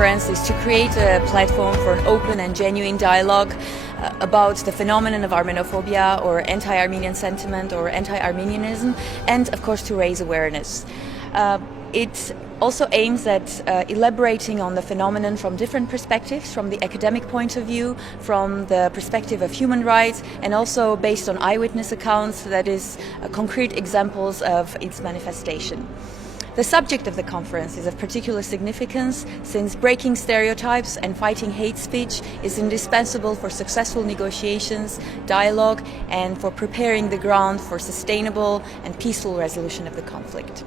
conference is to create a platform for an open and genuine dialogue about the phenomenon of Armenophobia or anti-Armenian sentiment or anti-Armenianism, and of course to raise awareness. It also aims at elaborating on the phenomenon from different perspectives, from the academic point of view, from the perspective of human rights, and also based on eyewitness accounts, that is, concrete examples of its manifestation. The subject of the conference is of particular significance since breaking stereotypes and fighting hate speech is indispensable for successful negotiations, dialogue, and for preparing the ground for sustainable and peaceful resolution of the conflict.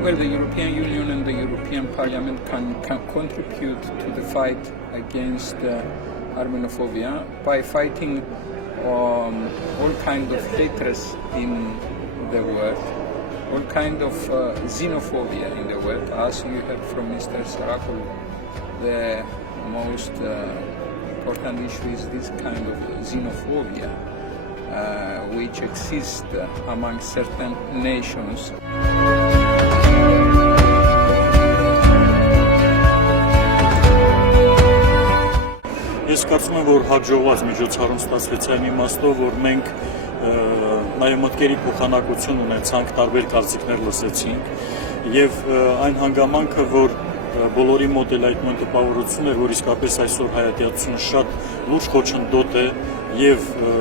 Well, the European Union and the European Parliament can contribute to the fight against Armenophobia by fighting all kinds of hatred in the world, all kinds of xenophobia in the world. As you heard from Mr. Sarakul, the most important issue is this kind of xenophobia, which exists among certain nations. Ես կարծում եմ, որ հաջողված միջոցառում ստացվեց այն իմաստով, որ մենք նաև մտքերի փոխանակություն ունեցանք, տարբեր կարծիքներ լսեցինք, եւ այն հանգամանքը, որ բոլորի մոտ էլ այդ նույն տպավորությունն էր, որ իսկապես այսօր հայատյացությունը շատ լուրջ խոչընդոտ է եւ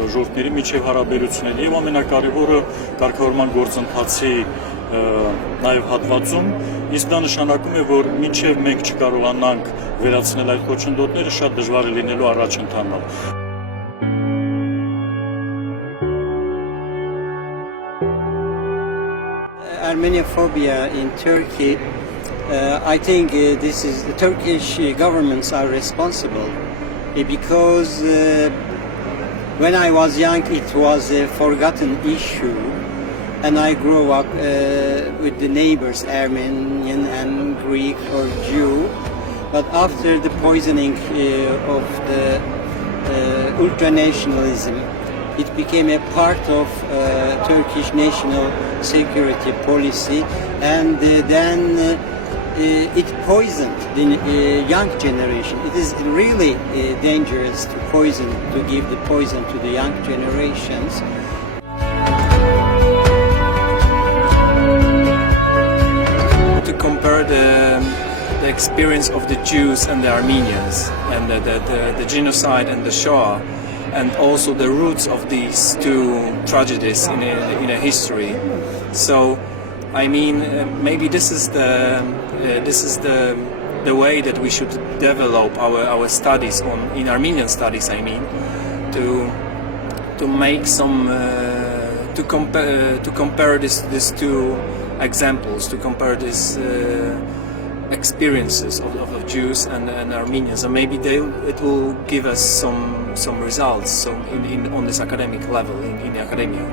ժողովրդների միջև հարաբերություններ եւ ամենակարևորը կարգավորման գործընթացի նաև հատվածում, իսկ դա նշանակում է, որ մինչև մենք չկարողանանք վերացնել այդ խոչընդոտները, շատ դժվար է լինելու առաջ ընթանալ։ Armenophobia in Turkey, I think this is the Turkish governments are responsible because when I was young it was a forgotten issue. And I grew up with the neighbors, Armenian and Greek or Jew. But after the poisoning of the ultranationalism, it became a part of Turkish national security policy, and then it poisoned the young generation. It is really dangerous to poison, to give the poison to the young generations. Compare the experience of the Jews and the Armenians and the genocide and the Shoah, and also the roots of these two tragedies in a history. So, I mean, maybe this is the way that we should develop our studies in Armenian studies. I mean, to make some to compare these two examples, to compare these experiences of Jews and Armenians, and maybe it will give us some results on this academic level in academia.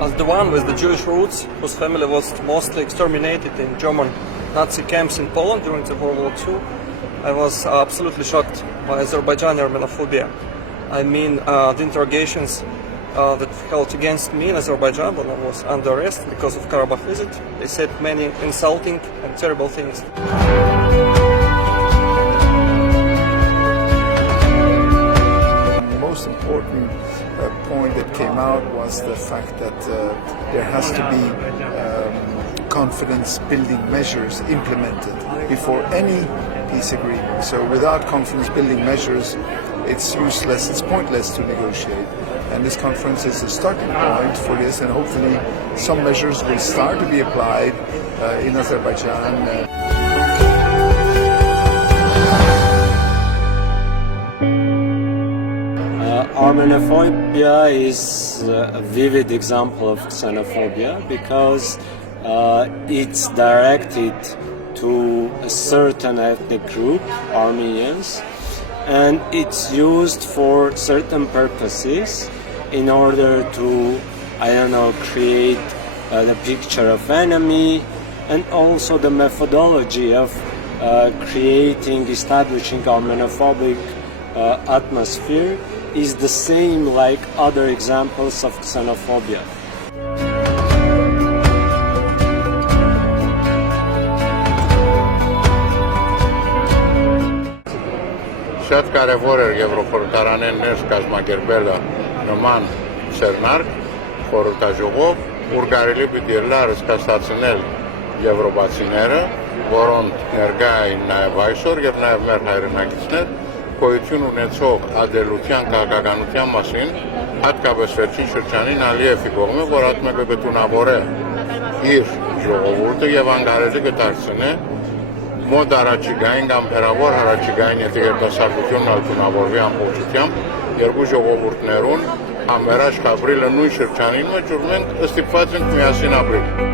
As the one with the Jewish roots, whose family was mostly exterminated in German Nazi camps in Poland during the World War II, I was absolutely shocked by Azerbaijani Armenophobia. I mean, the interrogations that held against me in Azerbaijan when I was under arrest because of Karabakh visit, they said many insulting and terrible things. The most important point that came out was the fact that there has to be confidence-building measures implemented before any peace agreement. So without confidence-building measures, it's useless, it's pointless to negotiate. And this conference is a starting point for this, and hopefully some measures will start to be applied in Azerbaijan. Armenophobia is a vivid example of xenophobia because it's directed to a certain ethnic group, Armenians, and it's used for certain purposes in order to, create the picture of enemy, and also the methodology of establishing Armenophobic atmosphere is the same like other examples of xenophobia. Շատ կարևոր էր Եվրոխորհրդարանեն ներս կազմակերպելը նման ցերնարկ խորհրդաժողով, ուր կարելի պիտի լարսկացնել եվրոպացիները, որոնք ներկա էին նաև այսօր եւ նաև մեր հայրենակիցներ գոյություն ունեցող ադելության քաղաքականության մասին, հատկապես վերջին շրջանին Ալիևի կողմը, որ ատմեկը կտունավորե իր ժողովուրդը եւ անկարելի կդարձնե մոտ առաջիկային կամ հեռավոր առաջիկային, եթե երիտասարդությունն ալտունավորվի ամբողջությամբ, երկու ժողովուրդներուն համերաշխ ապրիլը նույն շրջանին մեջ, որ մենք ստիպված ենք միասին ապրել։